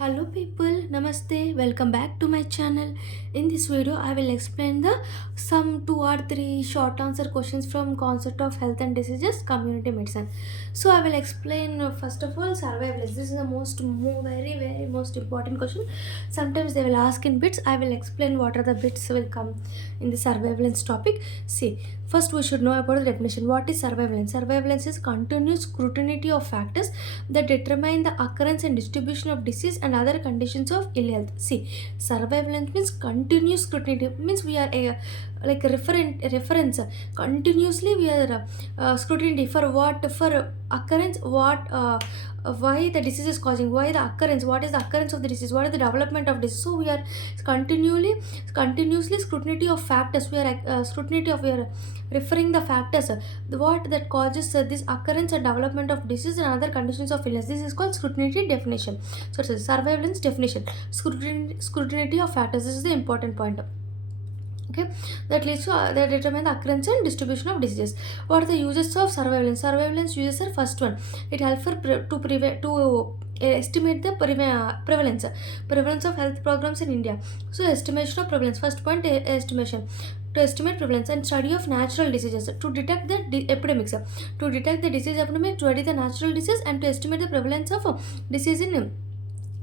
Hello people, namaste, welcome back to my channel. In this video I will explain the some two or three short answer questions from concept of health and diseases community medicine. So I will explain first of all survivalist. This is the very most important question. Sometimes they will ask in bits. I will explain what are the bits will come in the surveillance topic. See, first we should know about the definition. What is surveillance? Surveillance is continuous scrutiny of factors that determine the occurrence and distribution of disease and other conditions of ill health. See, surveillance means continuous scrutiny. Means we are a like a reference. Continuously we are scrutiny for what, for occurrence, what why the disease is causing, why the occurrence, what is the occurrence of the disease, what is the development of disease. So we are continuously scrutiny of factors. We are scrutiny of, we are referring the factors, what that causes this occurrence and development of disease and other conditions of illness. This is called scrutiny definition. So it's a surveillance definition. Scrutiny of factors. This is the important point. Okay, that leads to that determine the occurrence and distribution of diseases. What are the uses of surveillance uses are: first one, it helps for to prevent to estimate the prevalence of health programs in India. So estimation of prevalence, first point, estimation, to estimate prevalence and study of natural diseases, to detect the epidemics, to detect the disease epidemic, to study the natural disease and to estimate the prevalence of disease in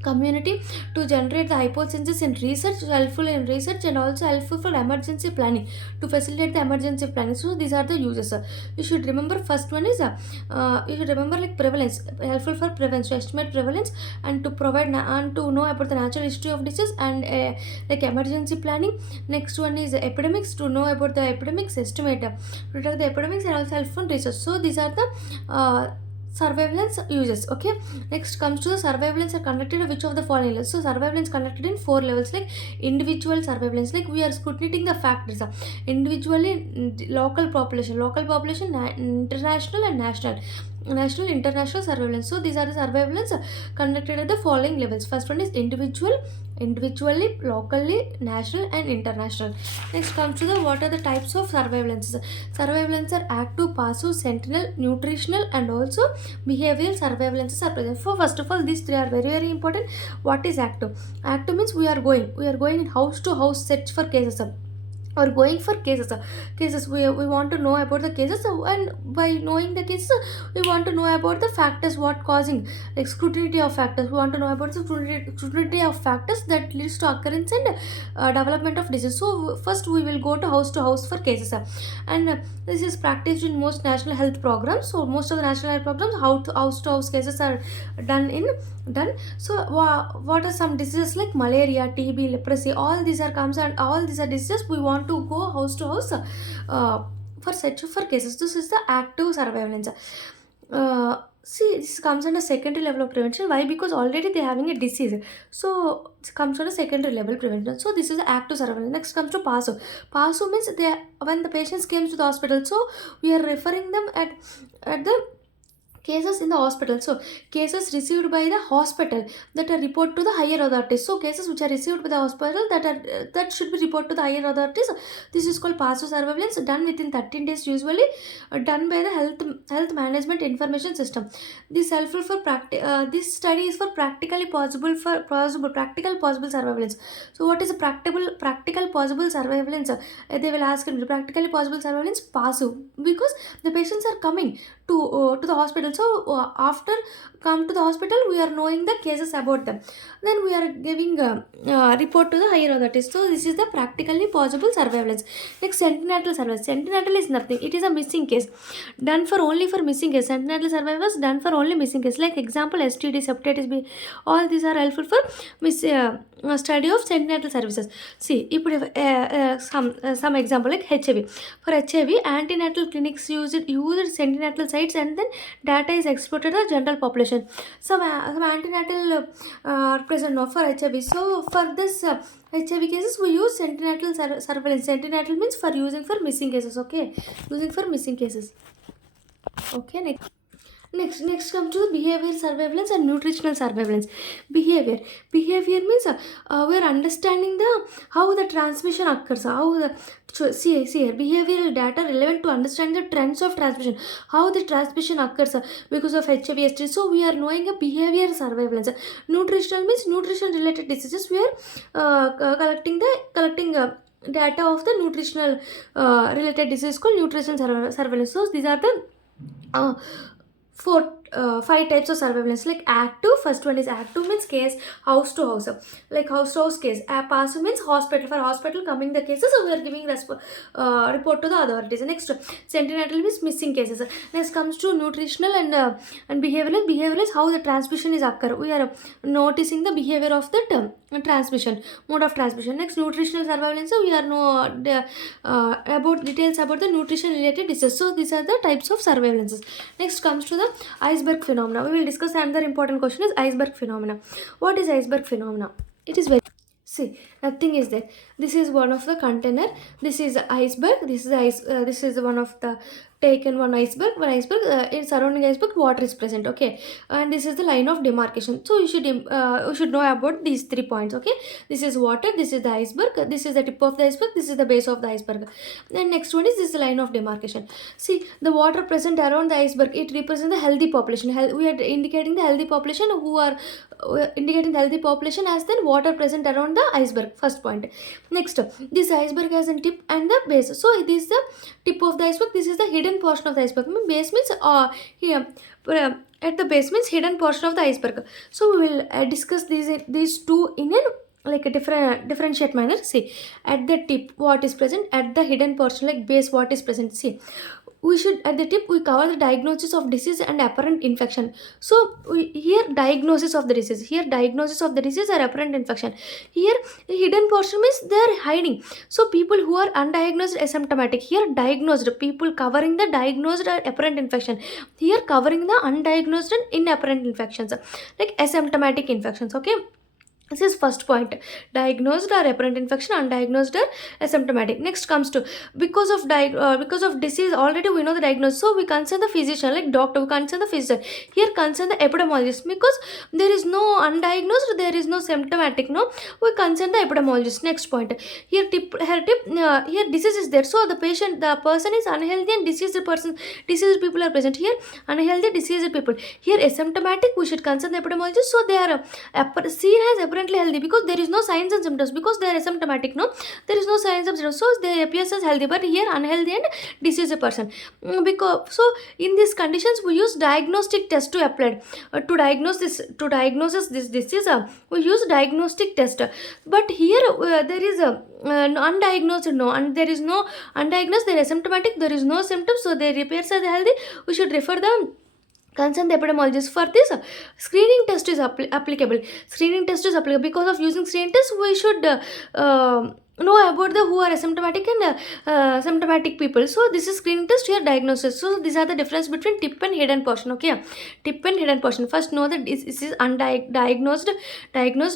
community, to generate the hypothesis in research, helpful in research and also helpful for emergency planning, to facilitate the emergency planning. So these are the uses. You should remember, first one is you should remember like prevalence, helpful for prevalence, to estimate prevalence and to provide and to know about the natural history of disease and like emergency planning. Next one is epidemics, to know about the epidemics, estimate, to detect the epidemics and also helpful research. So these are the surveillance uses. Okay, next comes to the surveillance are conducted of which of the following levels. So surveillance conducted in four levels, like individual surveillance, like we are scrutinizing the factors individually, local population, international and national international surveillance. So these are the surveillance conducted at the following levels. First one is individually, locally, national and international. Next comes to the what are the types of surveillance. Surveillance are active, passive, sentinel, nutritional and also behavioral surveillances are present. For first of all, these three are very important. What is active? Active means we are going house to house search for cases, or going for cases. We want to know about the cases, and by knowing the cases we want to know about the factors what causing, like scrutiny of factors. We want to know about the scrutiny of factors that leads to occurrence and development of disease. So first we will go to house for cases, and this is practiced in most national health programs. So most of the national health programs, how to house cases are done. So what are some diseases like malaria, TB, leprosy, all these are comes, and all these are diseases we want to go house to house for search for cases. This is the active surveillance. See, this comes under secondary level of prevention. Why? Because already they having a disease, so it comes under secondary level prevention. So this is the active surveillance. Next comes to passive. Passive means they, when the patients came to the hospital, so we are referring them at the cases in the hospital. So cases received by the hospital that are report to the higher authorities. So cases which are received by the hospital that should be reported to the higher authorities. This is called passive surveillance, done within 13 days usually, done by the health management information system. This helpful for this study is for practical possible surveillance. So what is a practical possible surveillance? They will ask in practically possible surveillance, passive, because the patients are coming to the hospital. So after come to the hospital, we are knowing the cases about them, then we are giving report to the higher authorities. So this is the practically possible surveillance. Next, sentinel surveillance. Sentinel is nothing, it is a missing case, done for only for missing case. Sentinel surveillance done for only missing case, like example STD, hepatitis B, all these are helpful for study of sentinel services. See, if some example like HIV. For HIV, antenatal clinics used sentinel sites, and then data is exported to the general population. Some antenatal present now for HIV. So for this HIV cases, we use sentinel surveillance. Sentinel means for using for missing cases. Okay, using for missing cases. Okay, next. Next comes to the behavior surveillance and nutritional surveillance. Behavior means we are understanding the how the transmission occurs, how the see here behavioral data relevant to understand the trends of transmission, how the transmission occurs because of HIV/AIDS. So we are knowing a behavior surveillance. Nutritional means nutrition related diseases. We are collecting data of the nutritional related disease called nutrition surveillance. So these are the uh, four five types of surveillance. Like active, first one is active means case house to house, like house to house case. Passive means hospital, for hospital coming the cases, so we are giving report to the authorities. Next sentinel means missing cases. Next comes to nutritional and behavioral is how the transmission is occur. We are noticing the behavior of that transmission, mode of transmission. Next nutritional surveillance, so we are about details about the nutrition related diseases. So these are the types of surveillances. Next comes to the iceberg phenomena. We will discuss another important question is iceberg phenomena. What is iceberg phenomena? It is very, see, nothing is there. This is one of the container. This is iceberg. This is ice. This is one of the taken one iceberg. In surrounding iceberg, water is present. Okay, and this is the line of demarcation. So you should know about these 3 points. Okay, this is water. This is the iceberg. This is the tip of the iceberg. This is the base of the iceberg. Then next one is this line of demarcation. See, the water present around the iceberg, it represents the healthy population. We are indicating the healthy population who are indicating the healthy population as then water present around the iceberg. First point. Next, this iceberg has a tip and the base. So it is the tip of the iceberg. This is the hidden portion of the iceberg. Base means here at the base means hidden portion of the iceberg. So we will discuss these two in a like a differentiate manner. See, at the tip what is present, at the hidden portion like base what is present. See, we should at the tip we cover the diagnosis of disease and apparent infection. So here diagnosis of the disease, here diagnosis of the disease or apparent infection. Here hidden portion means they are hiding. So people who are undiagnosed asymptomatic, here diagnosed, people covering the diagnosed or apparent infection, here covering the undiagnosed and inapparent infections like asymptomatic infections. Okay, this is first point. Diagnosed or apparent infection, undiagnosed or asymptomatic. Next comes to because of disease already we know the diagnosis. So we concern the physician like doctor. We concern the physician. Here concern the epidemiologist because there is no undiagnosed, there is no symptomatic. No, we concern the epidemiologist. Next point. Here here disease is there. So the person is unhealthy and diseased people are present. Here unhealthy diseased people. Here asymptomatic. We should concern the epidemiologist. So they are seen as apparently healthy because there is no signs and symptoms, because they are asymptomatic. No, there is no signs of symptoms, so they appear as healthy, but here unhealthy and diseased person. Because so in these conditions we use diagnostic test to apply to diagnose this disease. We use diagnostic test, but here there is a undiagnosed, no, and there is no undiagnosed, they are asymptomatic, there is no symptoms, so they appear as healthy. We should refer the consult the epidemiologist for this. Screening test is applicable. Screening test is applicable because of using screening test we should know about the who are asymptomatic and symptomatic people. So this is screening test, here diagnosis. So these are the difference between tip and hidden portion. Okay, tip and hidden portion. First know that this is diagnosed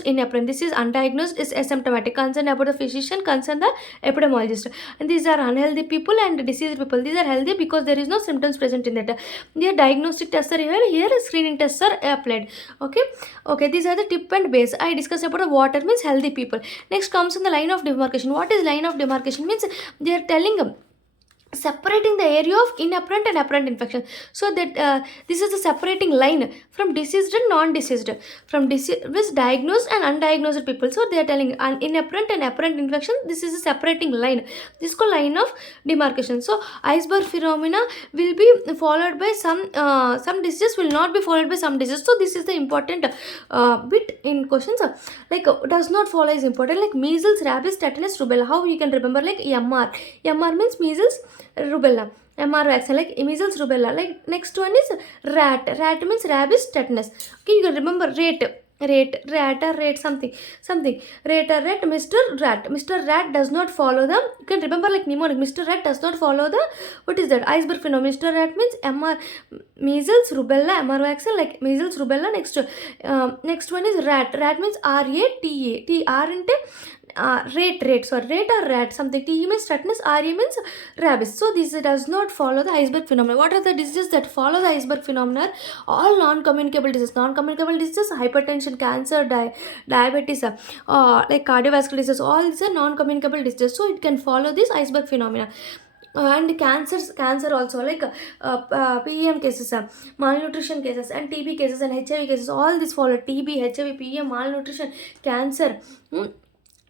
inapparent. This is undiagnosed is asymptomatic. Concern about the physician, concern the epidemiologist. And these are unhealthy people and diseased people. These are healthy because there is no symptoms present in that. Their diagnostic tests are here screening tests are applied. Okay, these are the tip and base. I discussed about the water means healthy people. Next comes in the line of demarcation. What is line of demarcation? Means they are telling separating the area of inapparent and apparent infection. So that this is the separating line from diseased and non-diseased, from with diagnosed and undiagnosed people. So they are telling inapparent and apparent infection, this is a separating line. This is called line of demarcation. So iceberg phenomena will be followed by some diseases, will not be followed by some diseases. So this is the important bit in questions. Like does not follow is important, like measles, rabies, tetanus, rubella. How you can remember? Like MR means measles, rubella. MR vaccine like measles, rubella. Like next one is rat means rabies, tetanus. Okay, you can remember rat something rat Mr. Rat does not follow the, you can remember like mnemonic, Mr. Rat does not follow the, what is that, iceberg phenomenon. Mr. Rat means MR, measles, rubella, MR vaccine like measles, rubella. Next one is rat means RATA, TR into rate or rat something. T means tetanus, RE means rabies. So this does not follow the iceberg phenomenon. What are the diseases that follow the iceberg phenomenon? All non-communicable diseases. Non-communicable diseases, hypertension, cancer, diabetes, like cardiovascular disease, all these are non-communicable diseases, so it can follow this iceberg phenomena. And cancer also, like PEM cases, malnutrition cases, and TB cases, and HIV cases, all this follow. TB, HIV, PEM, malnutrition, cancer,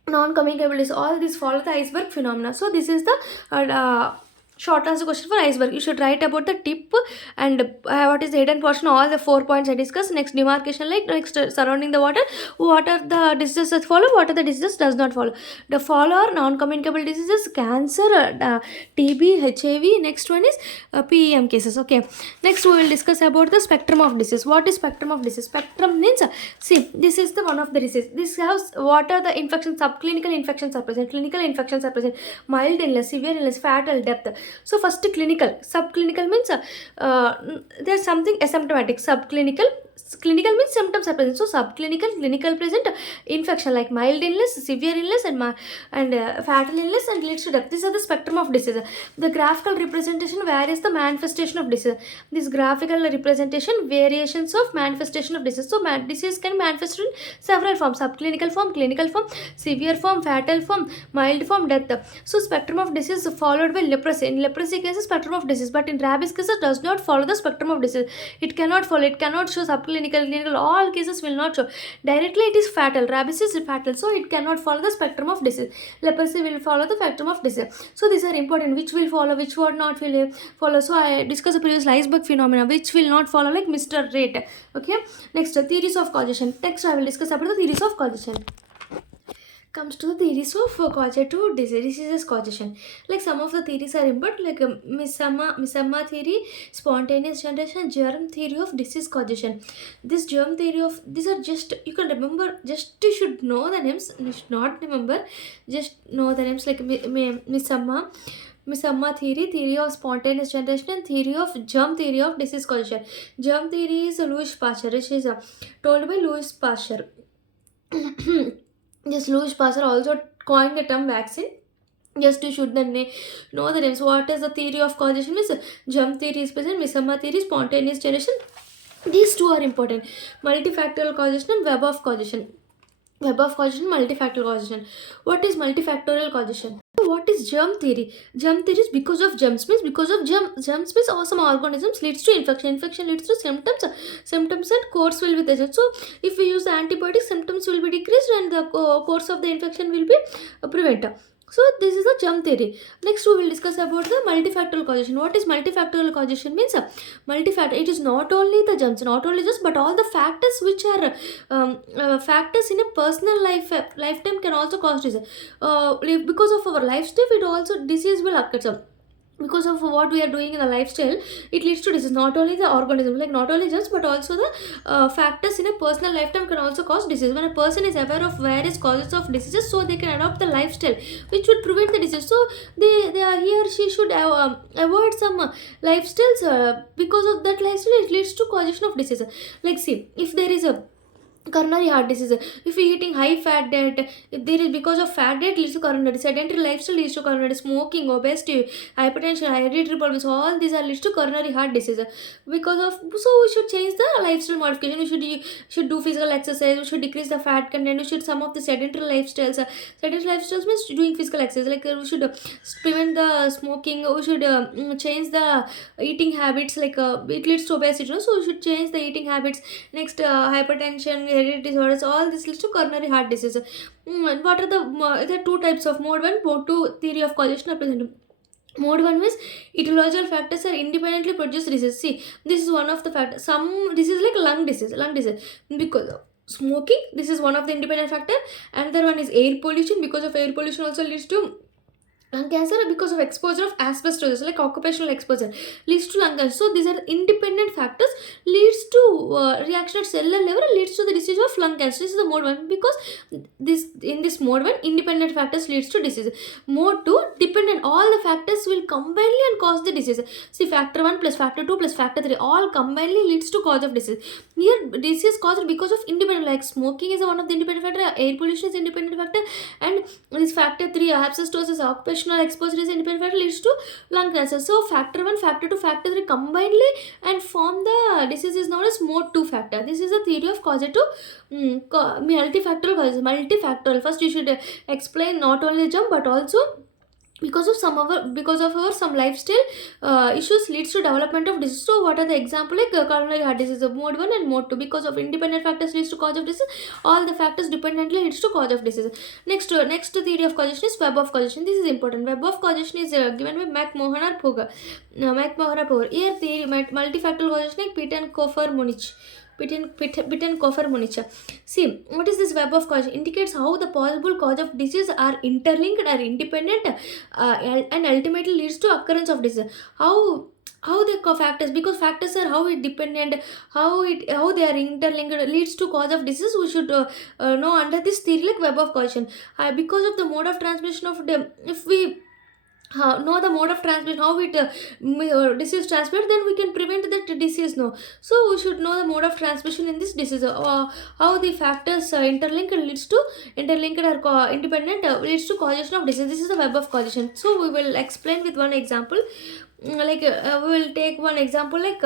non-communicable disease, all these follow the iceberg phenomena. So this is the short answer question for iceberg. You should write about the tip and what is the hidden portion, all the 4 points I discussed. Next, demarcation, like next surrounding the water, what are the diseases that follow, what are the diseases does not follow. The follow are non-communicable diseases, cancer, TB, HIV. Next one is PEM cases. Okay, next we will discuss about the spectrum of disease. What is spectrum of disease? Spectrum means, see, this is the one of the disease. This has what are the infections, subclinical infections are present, clinical infections are present, mild illness, severe illness, fatal, death. So first, clinical. Subclinical means there's something asymptomatic. Subclinical, clinical means symptoms are present. So subclinical, clinical present infection like mild illness, severe illness, and fatal illness, and leads to death. These are the spectrum of disease. The graphical representation varies the manifestation of disease. This graphical representation variations of manifestation of disease. So disease can manifest in several forms: subclinical form, clinical form, severe form, fatal form, mild form, death. So spectrum of disease followed by leprosy. In leprosy cases, spectrum of disease, but in rabies cases does not follow the spectrum of disease. It cannot follow. It cannot show subclinical, clinical. All cases will not show. Directly it is fatal. Rabies is fatal, so it cannot follow the spectrum of disease. Leprosy will follow the spectrum of disease. So these are important. Which will follow, which will not will follow. So I discussed the previous iceberg phenomena, which will not follow, like Mr. Rate. Okay. Next, theories of causation. Next, I will discuss about the theories of causation. Comes to the theories of causative diseases causation. Like some of the theories are important, like Misama theory, spontaneous generation, germ theory of disease causation. This germ theory of, these are just, you can remember, just you should know the names. You should not remember, just know the names, like Misama theory of spontaneous generation, and theory of germ theory of disease causation. Germ theory is Louis Pasteur, which is told by Louis Pasteur. Just Louis Pasteur also coined the term vaccine. Just you should then know the names. What is the theory of causation? Means germ theory is present, Misama theory, spontaneous generation. These two are important. Multifactorial causation and web of causation. Web of causation, multifactorial causation. What is multifactorial causation? What is germ theory? Germ theory is because of germs, means because of germs means some organisms leads to infection. Infection leads to symptoms. Symptoms and course will be there. So if we use the antibiotics, symptoms will be decreased and the course of the infection will be prevented. So this is the germ theory. Next we will discuss about the multifactorial causation. What is multifactorial causation? Means multifactorial. It is not only the germs, not only just, but all the factors which are factors in a personal lifetime can also cause disease. Because of our lifestyle, it also disease will occur. So because of what we are doing in the lifestyle, it leads to disease. Not only the organism, like not only germs, but also the factors in a personal lifetime can also cause disease. When a person is aware of various causes of diseases, so they can adopt the lifestyle which would prevent the disease. So he or she should avoid some lifestyles. Because of that lifestyle, it leads to causation of disease. Like see, if there is a coronary heart disease, if you're eating high fat diet, if there is, because of fat diet leads to coronary, sedentary lifestyle leads to coronary, smoking, obesity, hypertension, hereditary problems, all these are leads to coronary heart disease. Because of, so we should change the lifestyle modification. We should do physical exercise, we should decrease the fat content, we should some of the sedentary lifestyles. Sedentary lifestyles means doing physical exercise, like we should prevent the smoking, we should change the eating habits, like it leads to obesity, so we should change the eating habits. Next, hypertension, hereditary disorders, all this leads to coronary heart disease. What are there are two types of mode 1, mode 2 theory of causation are present. Mode 1 means etiological factors are independently produced disease. See, this is one of the factors. Some disease like lung disease, because of smoking, this is one of the independent factor. Another one is air pollution. Because of air pollution also leads to lung cancer because of exposure of asbestosis, like occupational exposure, leads to lung cancer. So these are independent factors, leads to reaction at cellular level, leads to the disease of lung cancer. This is the mode 1, because this in this mode 1 independent factors leads to disease. Mode 2 dependent, all the factors will combinedly and cause the disease. See, factor 1 plus factor 2 plus factor 3 all combinedly leads to cause of disease. Here disease caused because of independent, like smoking is one of the independent factor, air pollution is independent factor, and this factor 3 asbestosis, occupational exposure is independent factor, leads to lung cancer. So factor 1, factor 2, factor 3 combinedly and form the disease is known as mode 2 factor. This is the theory of causative multifactorial causes. Multifactorial, first you should explain not only germ but also because of our some lifestyle issues leads to development of disease. So what are the example, like coronary heart disease, mode 1 and mode 2, because of independent factors leads to cause of disease, all the factors dependently leads to cause of disease. Next theory of causation is web of causation. This is important. Web of causation is given by McMahon or Puga. McMahon or Puga. Here theory multifactorial causation like Pitten-Kofer-Munich. See, what is this web of cause? Indicates how the possible cause of disease are interlinked or independent, and ultimately leads to occurrence of disease. How the factors, because factors are how it dependent, how they are interlinked leads to cause of disease. We should know under this theory like web of causation. Because of the mode of transmission of the, if we know the mode of transmission, how it disease transmitted, then we can prevent that disease. No, so we should know the mode of transmission in this disease, how the factors interlinked or independent leads to causation of disease. This is the web of causation. So we will explain with one example. We will take one example like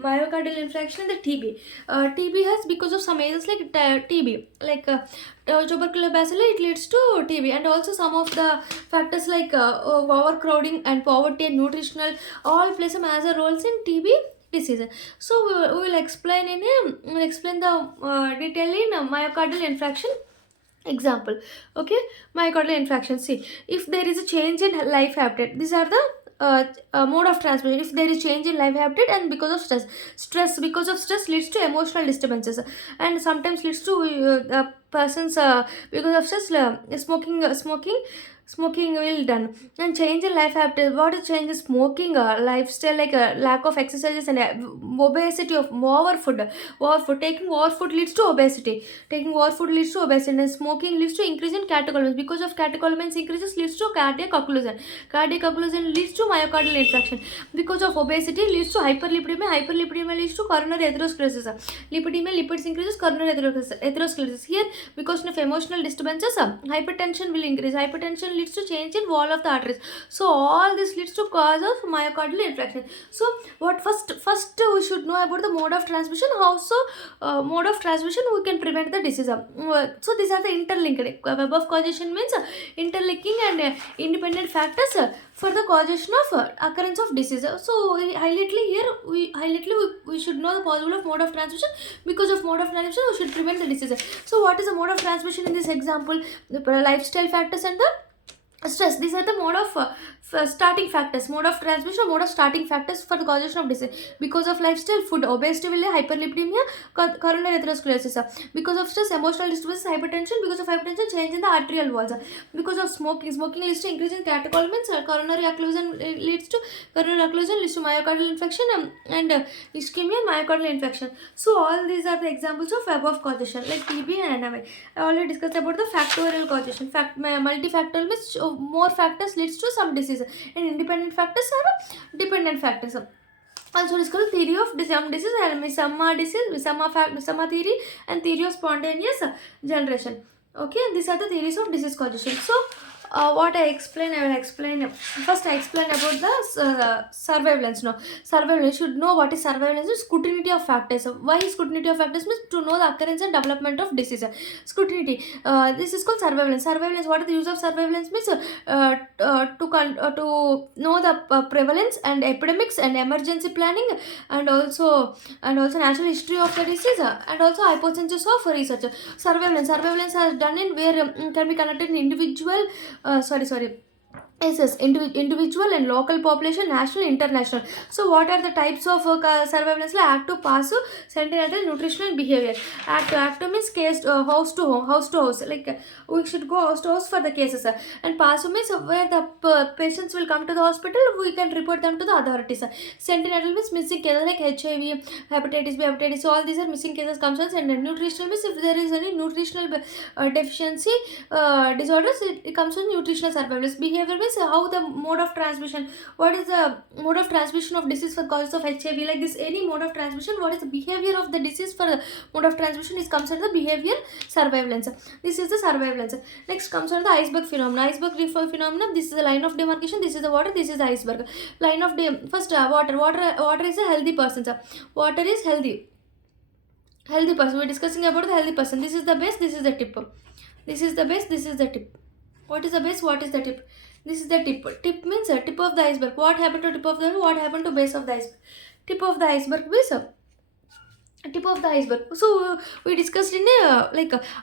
myocardial infarction and the TB. TB has because of some ages like TB, like tubercular bacilli, it leads to TB, and also some of the factors like overcrowding and poverty and nutritional all play some major roles in TB disease. So we will explain the detail in myocardial infarction example. Okay, myocardial infarction. See, if there is a change in life habitat, these are the mode of transmission. If there is change in life habitat and because of stress because of stress leads to emotional disturbances, and sometimes leads to persons because of stress smoking will done, and change in life habitat. What is change in smoking lifestyle, like lack of exercises and obesity of overfood. Taking overfood leads to obesity, and smoking leads to increase in catecholamines. Because of catecholamines increases leads to cardiac occlusion leads to myocardial infarction. Because of obesity leads to hyperlipidemia leads to coronary atherosclerosis. Lipidemia, lipids increases, coronary atherosclerosis. Here, because of emotional disturbances, hypertension will increase. Hypertension leads to change in wall of the arteries. So all this leads to cause of myocardial infarction. So what first we should know about the mode of transmission. How so mode of transmission we can prevent the disease. So these are the interlinked. Web of causation means interlinking and independent factors for the causation of occurrence of disease. So we should know the possible of mode of transmission. Because of mode of transmission we should prevent the disease. So what is the mode of transmission in this example? The lifestyle factors and the stress. These are the mode of starting factors. Mode of transmission, mode of starting factors for the causation of disease. Because of lifestyle, food, obesity will hyperlipidemia, coronary atherosclerosis. Because of stress, emotional disturbances, hypertension. Because of hypertension, change in the arterial walls. Because of smoking leads to increase in catecholamines. Coronary occlusion leads to myocardial infarction, and ischemia and myocardial infarction. So all these are the examples of web of causation like TB and NMI. I already discussed about the factorial causation. Multifactorial means more factors leads to some disease, and independent factors are dependent factors. Also discuss theory of disease and Misama theory and theory of spontaneous generation. Okay, these are the theories of disease causation. So what I will explain. First, I explain about the surveillance. No, surveillance, should know what is surveillance. Scrutiny of factors. Why scrutiny of factors means to know the occurrence and development of disease. Scrutiny. This is called surveillance. Surveillance. What is the use of surveillance means to know the prevalence and epidemics and emergency planning, and also natural history of the disease, and also hypothesis of research. Surveillance has done in where can be conducted in individual Yes, individual and local population, national, international. So, what are the types of surveillance? Like active, passive, sentinel, nutritional, behavior. Active means case house to home, house to house. Like we should go house to house for the cases. And passive means where the patients will come to the hospital, we can report them to the authorities. Sentinel means missing cases like HIV, hepatitis B, hepatitis. So all these are missing cases comes on. And nutritional means if there is any nutritional deficiency disorders, it comes from nutritional surveillance. Behavior means how the mode of transmission, what is the mode of transmission of disease for causes of HIV, like this any mode of transmission, what is the behavior of the disease for the mode of transmission is comes under the behavior surveillance. This is the surveillance. Next comes under the iceberg phenomena. Phenomena, this is the line of demarcation, this is the water, this is the iceberg. Line of first water is a healthy person, sir. Water is healthy person. We're discussing about the healthy person. This is the base, this is the tip. This is the base, this is the tip. What is the base, what is the tip? This is the tip. Tip means tip of the iceberg. What happened to tip of the iceberg? What happened to base of the iceberg? Tip of the iceberg means tip of the iceberg. So we discussed in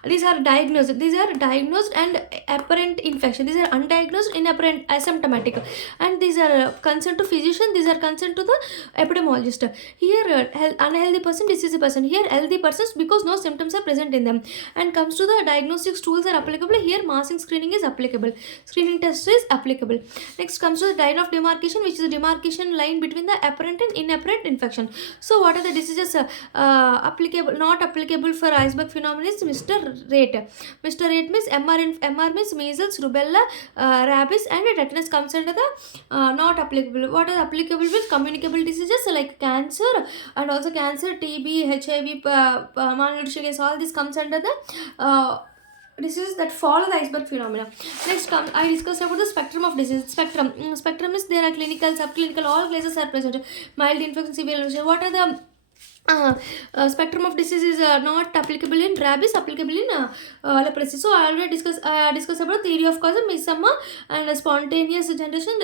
these are diagnosed and apparent infection. These are undiagnosed, inapparent, asymptomatic, and these are concerned to physician, these are concerned to the epidemiologist. Here unhealthy person, diseased person. Here healthy persons because no symptoms are present in them. And comes to the diagnostic tools are applicable. Here massing screening is applicable, screening test is applicable. Next comes to the line of demarcation, which is the demarcation line between the apparent and inapparent infection. So what are the diseases not applicable for iceberg phenomenon is Mr. Rate. Mr. Rate means MR means measles, rubella, rabies, and tetanus comes under the not applicable. What is applicable with communicable diseases like cancer and also cancer, TB, HIV, malnutrition case, all this comes under the diseases that follow the iceberg phenomena. Next I discussed about the spectrum of disease. Spectrum is there are clinical, subclinical, all cases are present. Mild infection, severe infection. What are the spectrum of disease is not applicable in rabies, applicable in leprosy. So I already discussed about theory of cause, misama, and spontaneous generation,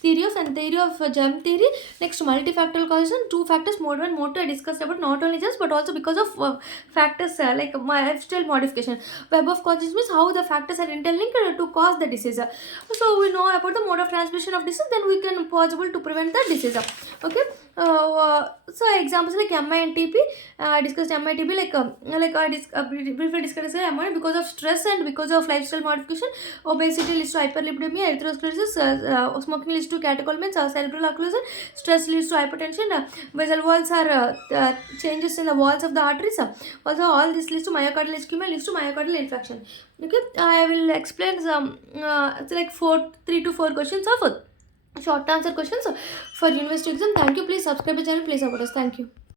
theory of germ theory. Next multifactorial causation, two factors, mode 1, mode 2. I discussed about not only just but also because of factors like lifestyle modification. Web of causes means how the factors are interlinked to cause the disease. So we know about the mode of transmission of disease, then we can possible to prevent the disease. Okay. So examples like MI and TP. Discussed MI TP briefly discussed MI because of stress and because of lifestyle modification. Obesity leads to hyperlipidemia, atherosclerosis, smoking leads to catecholamines, cerebral occlusion, stress leads to hypertension, vessel walls are changes in the walls of the arteries. Also all this leads to myocardial ischemia, leads to myocardial infarction. Okay, I will explain some it's like 3 to 4 questions of short answer questions for university exam. Thank you. Please subscribe the channel. Please support us. Thank you.